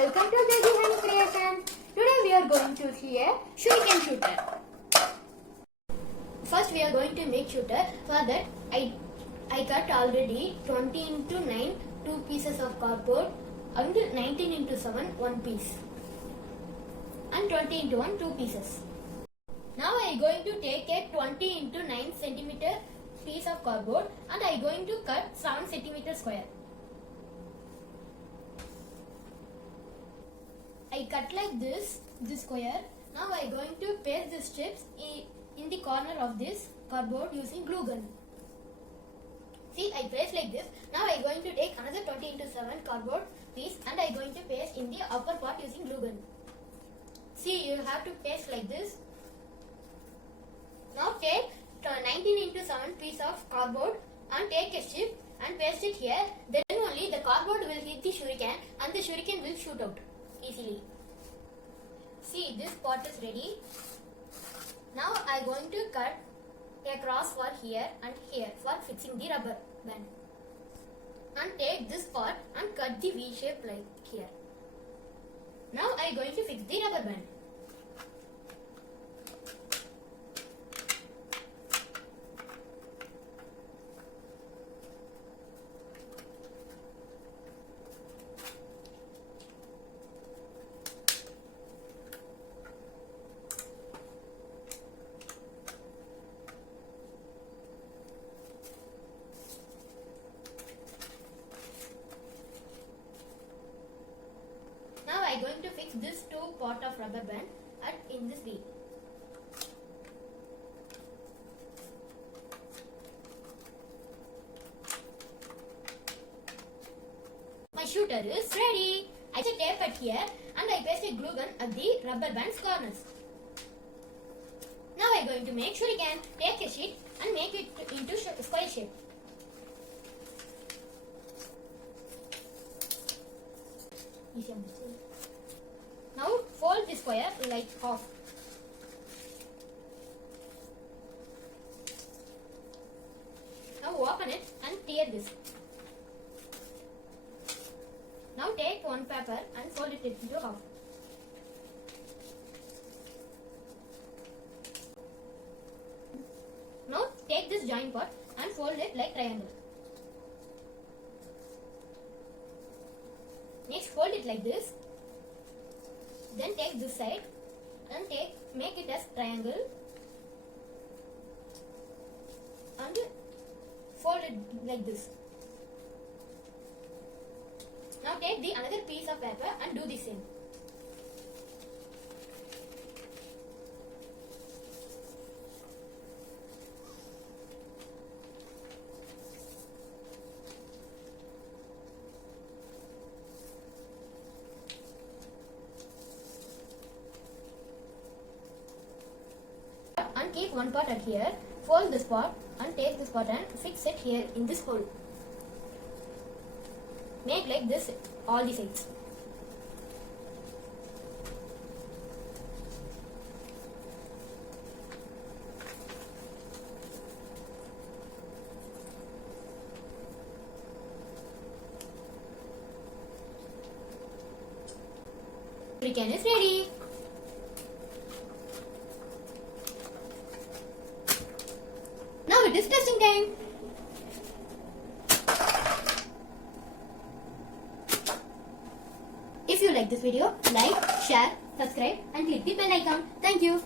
Welcome to Daisy Honey Creation. Today we are going to see a Shuriken shooter. First we are going to make shooter. For that I cut already 20 into 9 2 pieces of cardboard and 19 into 7 1 piece and 20 into 1 2 pieces. Now I am going to take a 20 into 9 centimeter piece of cardboard and I am going to cut 7 centimeter square. I cut like this square. Now I am going to paste the strips in the corner of this cardboard using glue gun. See, I paste like this. Now I am going to take another 20 into 7 cardboard piece and I am going to paste in the upper part using glue gun. See, you have to paste like this. Now take 19 into 7 piece of cardboard and take a strip and paste it here. Then only the cardboard will hit the shuriken and the shuriken will shoot out easily. See, this part is ready. Now I am going to cut a cross for here and here for fixing the rubber band. And take this part and cut the V shape like here. Now I am going to fix the rubber band. Now I am going to fix this two part of rubber band in this way. My shooter is ready. I just tape it here and I paste a glue gun at the rubber band's corners. Now I am going to make shuriken. Take a sheet and make it into square shape. Now fold the square like half. Now open it and tear this. Now take one paper and fold it into half. Now take this joint part and fold it like triangle. Next fold it like this. Then take this side and make it as triangle and fold it like this. Now take the another piece of paper and do the same. And keep one part at here, fold this part and take this part and fix it here in this hole. Make like this all the sides. Shuriken is ready. Now it is testing time. If you like this video, like, share, subscribe and click the bell icon. Thank you.